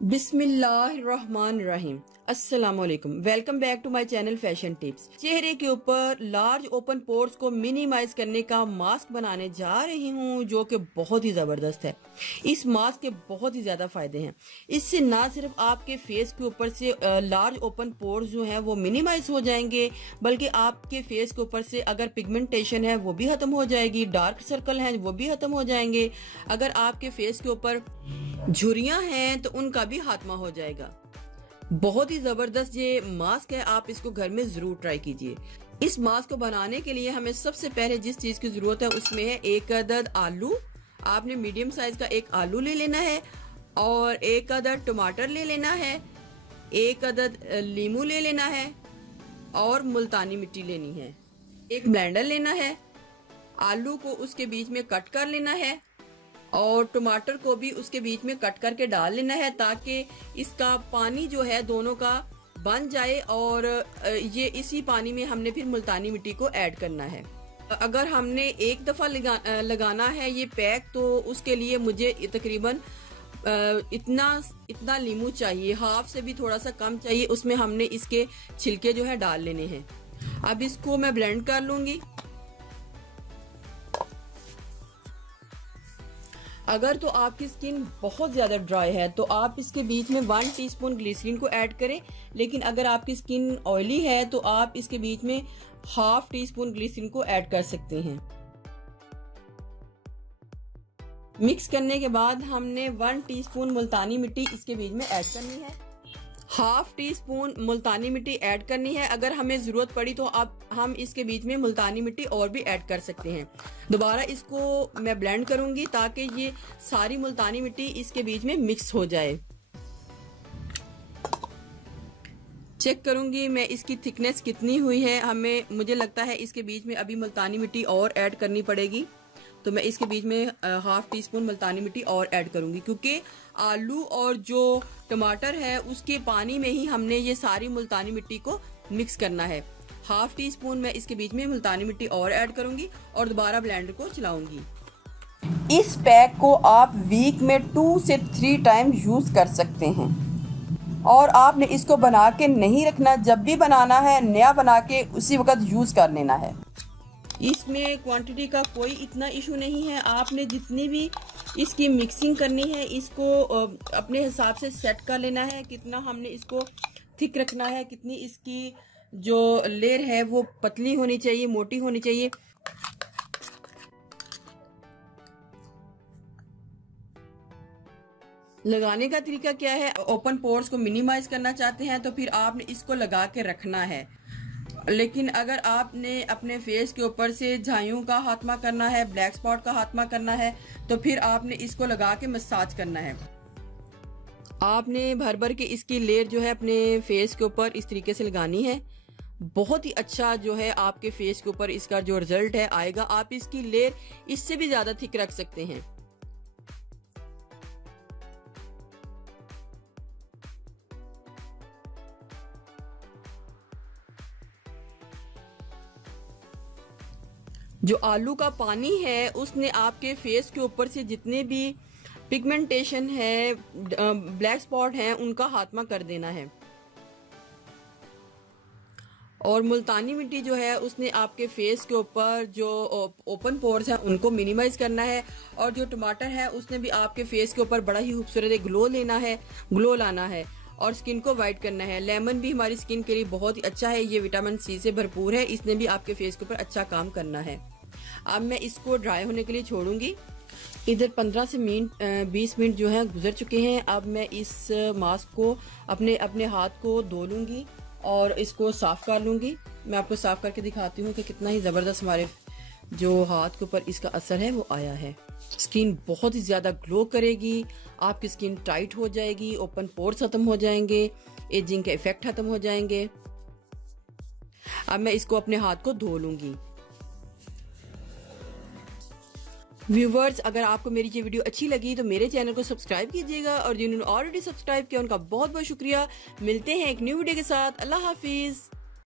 बिस्मिल्लाहिर्रहमानिर्रहीम। अस्सलामुअलैकुम। Welcome back to my channel fashion tips. चेहरे के ऊपर लार्ज ओपन पोर्स को मिनिमाइज करने का मास्क बनाने जा रही हूँ, जो कि बहुत ही जबरदस्त है। इस मास्क के बहुत ही ज्यादा फायदे हैं। इससे ना सिर्फ आपके फेस के ऊपर से लार्ज ओपन पोर्स जो हैं वो मिनिमाइज हो जाएंगे, बल्कि आपके फेस के ऊपर से अगर पिगमेंटेशन है वो भी खत्म हो जाएगी, डार्क सर्कल हैं वो भी खत्म हो जाएंगे, अगर आपके फेस के ऊपर झुर्रियां हैं तो उनका भी खात्मा हो जाएगा। बहुत ही जबरदस्त ये मास्क है, आप इसको घर में जरूर ट्राई कीजिए। इस मास्क को बनाने के लिए हमें सबसे पहले जिस चीज की जरूरत है उसमें है 1 अदद आलू। आपने मीडियम साइज का 1 आलू ले लेना है, और 1 अदद टमाटर ले लेना है, 1 अदद लीमू ले लेना है, और मुल्तानी मिट्टी लेनी है। एक ब्लेंडर लेना है, आलू को उसके बीच में कट कर लेना है, और टमाटर को भी उसके बीच में कट करके डाल लेना है, ताकि इसका पानी जो है दोनों का बन जाए, और ये इसी पानी में हमने फिर मुल्तानी मिट्टी को ऐड करना है। अगर हमने एक दफा लगाना है ये पैक, तो उसके लिए मुझे तकरीबन इतना लीमू चाहिए, हाफ से भी थोड़ा सा कम चाहिए। उसमें हमने इसके छिलके जो है डाल लेने हैं। अब इसको मैं ब्लेंड कर लूंगी। अगर तो आपकी स्किन बहुत ज्यादा ड्राई है तो आप इसके बीच में 1 टीस्पून ग्लिसरीन को ऐड करें, लेकिन अगर आपकी स्किन ऑयली है तो आप इसके बीच में हाफ टीस्पून ग्लिसरीन को ऐड कर सकते हैं। मिक्स करने के बाद हमने 1 टीस्पून मुल्तानी मिट्टी इसके बीच में ऐड करनी है, हाफ टीस्पून मुल्तानी मिट्टी ऐड करनी है। अगर हमें जरूरत पड़ी तो अब हम इसके बीच में मुल्तानी मिट्टी और भी ऐड कर सकते हैं। दोबारा इसको मैं ब्लेंड करूंगी ताकि ये सारी मुल्तानी मिट्टी इसके बीच में मिक्स हो जाए। चेक करूंगी मैं इसकी थिकनेस कितनी हुई है। मुझे लगता है इसके बीच में अभी मुल्तानी मिट्टी और ऐड करनी पड़ेगी, तो मैं इसके बीच में हाफ टीस्पून मुल्तानी मिट्टी और ऐड करूंगी, क्योंकि आलू और जो टमाटर है उसके पानी में ही हमने ये सारी मुल्तानी मिट्टी को मिक्स करना है। हाफ टीस्पून मैं इसके बीच में मुल्तानी मिट्टी और ऐड करूंगी और दोबारा ब्लेंडर को चलाऊंगी। इस पैक को आप वीक में 2 से 3 टाइम यूज कर सकते हैं, और आपने इसको बना के नहीं रखना। जब भी बनाना है नया बना के उसी वक्त यूज कर लेना है। इसमें क्वांटिटी का कोई इतना इशू नहीं है। आपने जितनी भी इसकी मिक्सिंग करनी है इसको अपने हिसाब से सेट कर लेना है, कितना हमने इसको थिक रखना है, कितनी इसकी जो लेयर है वो पतली होनी चाहिए, मोटी होनी चाहिए। लगाने का तरीका क्या है? ओपन पोर्स को मिनिमाइज करना चाहते हैं तो फिर आपने इसको लगा के रखना है, लेकिन अगर आपने अपने फेस के ऊपर से झाइयों का खात्मा करना है, ब्लैक स्पॉट का खात्मा करना है, तो फिर आपने इसको लगा के मसाज करना है। आपने भर भर के इसकी लेयर जो है अपने फेस के ऊपर इस तरीके से लगानी है। बहुत ही अच्छा जो है आपके फेस के ऊपर इसका जो रिजल्ट है आएगा। आप इसकी लेयर इससे भी ज्यादा थिक रख सकते हैं। जो आलू का पानी है उसने आपके फेस के ऊपर से जितने भी पिगमेंटेशन है, ब्लैक स्पॉट हैं, उनका खात्मा कर देना है। और मुल्तानी मिट्टी जो है उसने आपके फेस के ऊपर जो ओपन पोर्स हैं उनको मिनिमाइज करना है, और जो टमाटर है उसने भी आपके फेस के ऊपर बड़ा ही खूबसूरत ग्लो लाना है और स्किन को वाइट करना है। लेमन भी हमारी स्किन के लिए बहुत ही अच्छा है, ये विटामिन सी से भरपूर है, इसने भी आपके फेस के ऊपर अच्छा काम करना है। अब मैं इसको ड्राई होने के लिए छोड़ूंगी। इधर 15 से 20 मिनट जो है गुजर चुके हैं। अब मैं इस मास्क को अपने हाथ को धो लूंगी और इसको साफ कर लूंगी। मैं आपको साफ करके दिखाती हूँ कि कितना ही जबरदस्त हमारे जो हाथ के ऊपर इसका असर है वो आया है। स्किन बहुत ही ज्यादा ग्लो करेगी, आपकी स्किन टाइट हो जाएगी, ओपन पोर्स खत्म हो जाएंगे, एजिंग के इफेक्ट खत्म हो जाएंगे। अब मैं इसको अपने हाथ को धो लूंगी। व्यूवर्स, अगर आपको मेरी ये वीडियो अच्छी लगी तो मेरे चैनल को सब्सक्राइब कीजिएगा, और जिन्होंने ऑलरेडी सब्सक्राइब किया उनका बहुत बहुत शुक्रिया। मिलते हैं एक न्यू वीडियो के साथ। अल्लाह हाफिज।